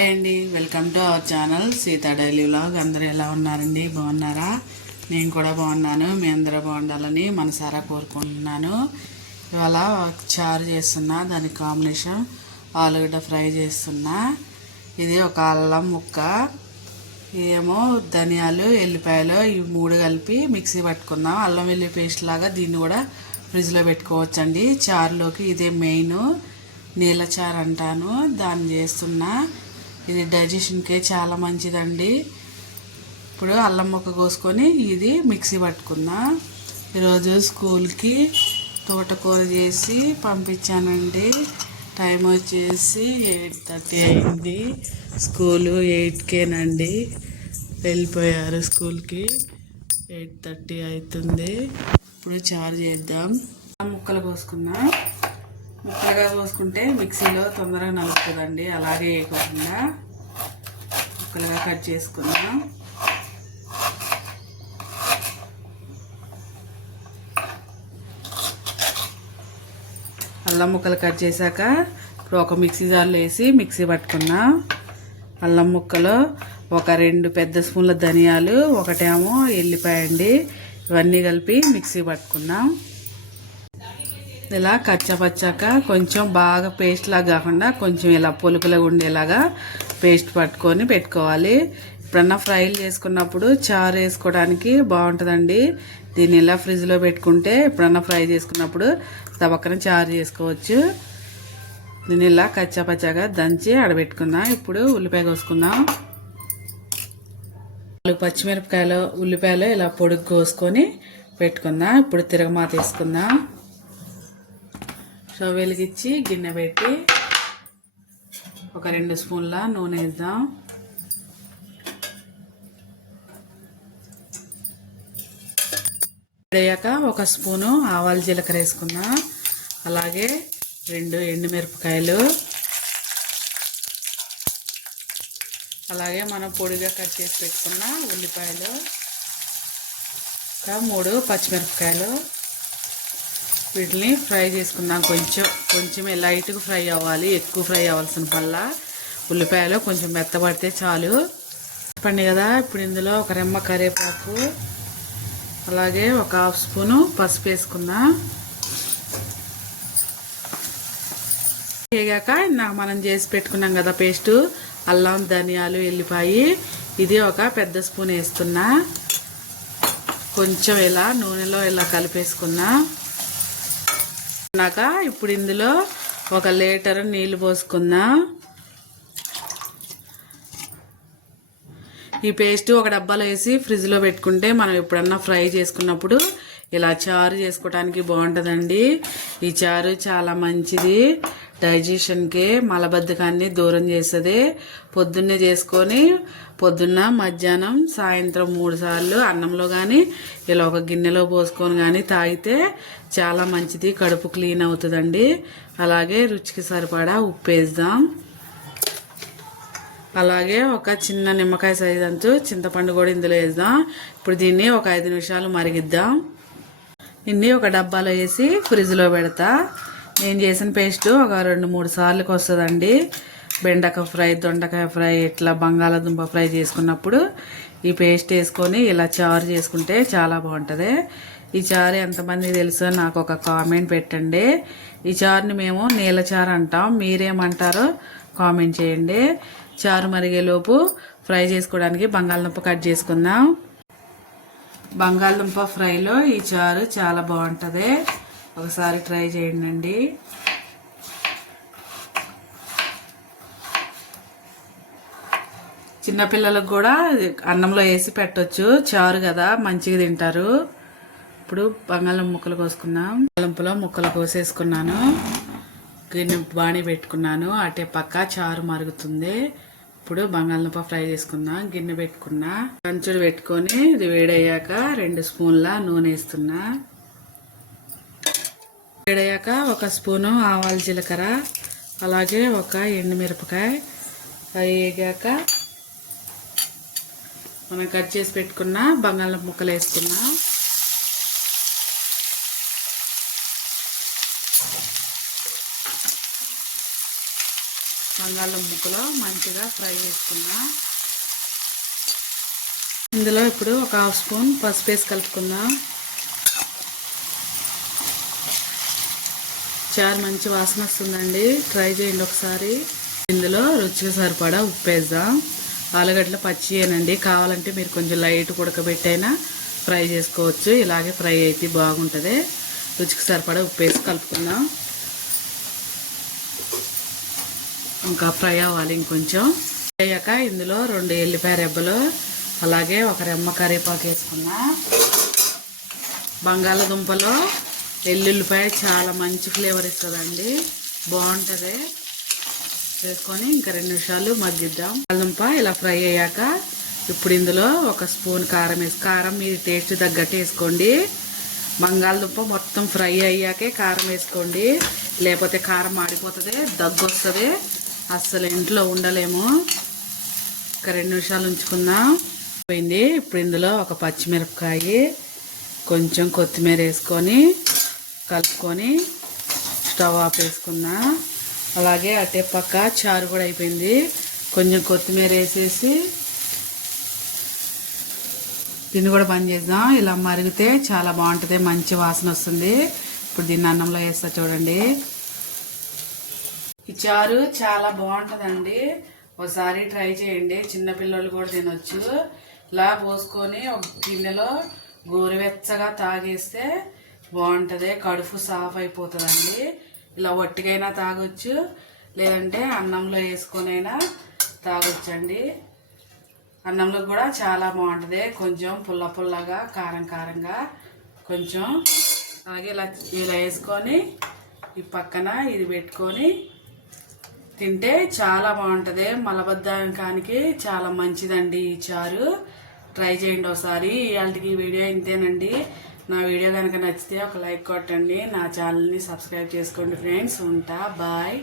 Hi అండి. Welcome to our channel Sita daily vlog. అందరూ ఎలా ఉన్నారండి? బాగున్నారా? నేను కూడా బాగున్నాను. మీ అందరూ బాగుండాలని మనసారా కోరుకుంటున్నాను. ఇవాళ చారు చేస్తున్నా దాని కాంబినేషన్ ఆలుగడ్డ ఫ్రై చేస్తున్నా. ఇది ఒక అల్లం ముక్క ఏమో ధనియాలు ఎల్లిపాయలు ఇవి మూడు కలిపి మిక్సీ పట్టుకుందాం. అల్లం వెల్లి పేస్ట్ లాగా దీన్ని కూడా ఫ్రిడ్జ్లో పెట్టుకోవచ్చండి. చారులోకి ఇదే మెయిన్. నీళ్ళ చారు అంటాను. దాన్ని చేస్తున్నా. ఇది డైజెషన్కే చాలా మంచిదండి. ఇప్పుడు అల్లం ముక్క కోసుకొని ఇది మిక్సీ పట్టుకున్నా ఈరోజు స్కూల్కి తోటకూర చేసి పంపించానండి. టైం వచ్చేసి ఎయిట్ థర్టీ అయింది. స్కూలు ఎయిట్కేనండి. వెళ్ళిపోయారు స్కూల్కి. ఎయిట్ థర్టీ అవుతుంది. ఇప్పుడు చార్జ్ చేద్దాం. ముక్కలు కోసుకున్నా. ముక్కలుగా కోసుకుంటే మిక్సీలో తొందరగా నలుపుతుందండి. అలాగే వేయకుండా ముక్కలుగా కట్ చేసుకుందాం. అల్లం ముక్కలు కట్ చేశాక ఇప్పుడు ఒక మిక్సీ జార్లో వేసి మిక్సీ పట్టుకున్నాం అల్లం ముక్కలు ఒక రెండు పెద్ద స్పూన్ల ధనియాలు ఒకటేమో ఎల్లిపాయ అండి ఇవన్నీ కలిపి మిక్సీ పట్టుకున్నాం ఇలా కచ్చపచ్చాక కొంచెం బాగా పేస్ట్లాగా కాకుండా కొంచెం ఇలా పొలుకులుగా ఉండేలాగా పేస్ట్ పట్టుకొని పెట్టుకోవాలి. ఎప్పుడన్నా ఫ్రైలు చేసుకున్నప్పుడు చారు వేసుకోవడానికి బాగుంటుందండి. దీన్ని ఇలా ఫ్రిడ్జ్లో పెట్టుకుంటే ఎప్పుడన్నా ఫ్రై చేసుకున్నప్పుడు తపక్కన చారు చేసుకోవచ్చు. దీన్ని ఇలా కచ్చాపచ్చాగా దంచి ఆడబెట్టుకుందాం ఇప్పుడు ఉల్లిపాయ కోసుకుందాం. నాలుగు పచ్చిమిరపకాయలు ఉల్లిపాయలు ఇలా పొడుగు కోసుకొని పెట్టుకుందాం. ఇప్పుడు తిరగమాత తీసుకుందాం స్టవ్ వెలిగించి గిన్నె పెట్టి ఒక రెండు స్పూన్ల నూనె వేద్దాం. అయ్యాక ఒక స్పూను ఆవాలు జీలకర్ర వేసుకుందాం అలాగే రెండు ఎండుమిరపకాయలు. అలాగే మనం పొడిగా కట్ చేసి పెట్టుకున్న ఉల్లిపాయలు. ఒక మూడు పచ్చిమిరపకాయలు. వీటిని ఫ్రై చేసుకుందాం. కొంచెం కొంచెం లైట్గా ఫ్రై అవ్వాలి. ఎక్కువ ఫ్రై అవ్వాల్సిన వల్ల ఉల్లిపాయలు కొంచెం మెత్తబడితే చాలు. చెప్పండి కదా ఇప్పుడు ఇందులో ఒక రెమ్మ కరివేపాకు అలాగే ఒక హాఫ్ స్పూను పసుపు వేసుకుందాం. వేగాక మనం చేసి పెట్టుకున్నాం కదా పేస్టు అల్లం ధనియాలు ఎల్లిపాయి. ఇది ఒక పెద్ద స్పూన్ వేస్తున్నా. కొంచెం ఇలా నూనెలో ఇలా కలిపేసుకున్నా నాక ఇప్పుడు ఇందులో ఒక లీటర్ నీళ్ళు పోసుకుందాం. ఈ పేస్ట్ ఒక డబ్బాలో వేసి ఫ్రిడ్జ్లో పెట్టుకుంటే మనం ఎప్పుడన్నా ఫ్రై చేసుకున్నప్పుడు ఇలా చారు చేసుకోవడానికి బాగుంటుందండి. ఈ చారు చాలా మంచిది. డైజెషన్కి మలబద్ధకాన్ని దూరం చేస్తుంది. పొద్దున్నే చేసుకొని పొద్దున్న మధ్యాహ్నం సాయంత్రం మూడు సార్లు అన్నంలో కానీ ఇలా ఒక గిన్నెలో పోసుకొని కానీ తాగితే చాలా మంచిది. కడుపు క్లీన్ అవుతుందండి. అలాగే రుచికి సరిపడా ఉప్పు వేద్దాం. అలాగే ఒక చిన్న నిమ్మకాయ సైజ్ అంచు చింతపండు కూడా ఇందులో వేద్దాం. ఇప్పుడు దీన్ని ఒక ఐదు నిమిషాలు మరిగిద్దాం. ఇన్ని ఒక డబ్బాలో వేసి ఫ్రిడ్జ్లో పెడతా. నేను చేసిన పేస్ట్ ఒక రెండు మూడు సార్లకు వస్తుందండి. బెండకాయ ఫ్రై దొండకాయ ఫ్రై ఇట్లా బంగాళాదుంప ఫ్రై చేసుకున్నప్పుడు ఈ పేస్ట్ వేసుకొని ఇలా చారు చేసుకుంటే చాలా బాగుంటుంది. ఈ చారు ఎంతమంది తెలుసో నాకు ఒక కామెంట్ పెట్టండి. ఈ చారుని మేము నీళ్ళ చారు అంటాం. మీరేమంటారో కామెంట్ చేయండి. చారు మరిగేలోపు ఫ్రై చేసుకోవడానికి బంగాళదుంప కట్ చేసుకుందాం. బంగాళదుంప ఫ్రైలో ఈ చారు చాలా బాగుంటుంది. ఒకసారి ట్రై చేయండి చిన్నపిల్లలకు కూడా అన్నంలో వేసి పెట్టచ్చు. చారు కదా మంచిగా తింటారు. ఇప్పుడు బంగాళం ముక్కలు కోసుకుందాం. బంగాళంపులో ముక్కలు కోసేసుకున్నాను. గిన్నె బాణి పెట్టుకున్నాను. అటే పక్క చారు మరుగుతుంది. ఇప్పుడు బంగాళదుంప ఫ్రై చేసుకుందాం గిన్నె పెట్టుకున్నా. కంచుడు పెట్టుకొని ఇది వేడయ్యాక రెండు స్పూన్ల నూనె వేస్తున్నా. వేడయ్యాక ఒక స్పూను ఆవాల జీలకర్ర అలాగే ఒక ఎండుమిరపకాయ. అవి వేగాక మనం కట్ చేసి పెట్టుకున్న బంగాళ ముక్కలు వేసుకున్నాం బంగాళం ముక్కలు మంచిగా ఫ్రై చేసుకున్నా ఇందులో ఇప్పుడు ఒక హాఫ్ స్పూన్ పసుపు వేసి కలుపుకుందాం. చారు మంచి వాసన వస్తుందండి. ట్రై చేయండి ఒకసారి. ఇందులో రుచికి సరిపడా ఉప్పు వేద్దాం. ఆలుగడ్డలు పచ్చియేనండి కావాలంటే మీరు కొంచెం లైట్ ఉడకబెట్టైనా ఫ్రై చేసుకోవచ్చు. ఇలాగే ఫ్రై అయితే బాగుంటుంది. రుచికి సరిపడా ఉప్పు వేసి కలుపుకుందాం. ఇంకా ఫ్రై అవ్వాలి ఇంకొంచెం. అయ్యాక ఇందులో రెండు ఎల్లిపాయ రెబ్బలు అలాగే ఒక రెమ్మ కరివేపాకు వేసుకున్నా బంగాళదుంపలో వెల్లుల్లిపాయ చాలా మంచి ఫ్లేవర్ ఇస్తుందండి. బాగుంటుంది. వేసుకొని ఇంకా రెండు నిమిషాలు మగ్గిద్దాం. బంగాళదుంప ఇలా ఫ్రై అయ్యాక ఇప్పుడు ఇందులో ఒక స్పూన్ కారం వేసి కారం మీ టేస్ట్ తగ్గట్టు వేసుకోండి. బంగాళదుంప మొత్తం ఫ్రై అయ్యాకే కారం వేసుకోండి. లేకపోతే కారం మాడిపోతుంది దగ్గు వస్తుంది అస్సలు ఇంట్లో ఉండలేము. ఒక రెండు నిమిషాలు ఉంచుకుందాం. పోయింది ఇప్పుడు ఇందులో ఒక పచ్చిమిరపకాయ కొంచెం కొత్తిమీర వేసుకొని కలుపుకొని స్టవ్ ఆపేసుకున్నా అలాగే అటే పక్క చారు కూడా అయిపోయింది. కొంచెం కొత్తిమీర వేసేసి దీన్ని కూడా బంద్ చేద్దాం. ఇలా మరిగితే చాలా బాగుంటుంది. మంచి వాసన వస్తుంది. ఇప్పుడు దీన్ని అన్నంలో వేస్తా చూడండి. ఈ చారు చాలా బాగుంటుందండి. ఒకసారి ట్రై చేయండి. చిన్నపిల్లలు కూడా తినొచ్చు. ఇలా పోసుకొని ఒక గిన్నెలో గోరువెచ్చగా తాగేస్తే బాగుంటుంది కడుపు సాఫ్ అయిపోతుందండి. ఇలా ఒట్టికైనా తాగొచ్చు లేదంటే అన్నంలో వేసుకొనైనా తాగొచ్చండి. అన్నంలో కూడా చాలా బాగుంటుంది కొంచెం పుల్ల పుల్లగా కారం కారంగా కొంచెం అలాగే ఇలా ఇలా వేసుకొని ఈ పక్కన ఇది పెట్టుకొని తింటే చాలా బాగుంటుంది. మలబద్ధకానికి చాలా మంచిదండి ఈ చారు. ట్రై చేయండి ఒకసారి. ఇవాళకి వీడియో ఇంతేనండి. నా వీడియో కనుక నచ్చితే ఒక లైక్ కొట్టండి. నా ఛానల్ని సబ్స్క్రైబ్ చేసుకోండి ఫ్రెండ్స్. ఉంటా. బాయ్.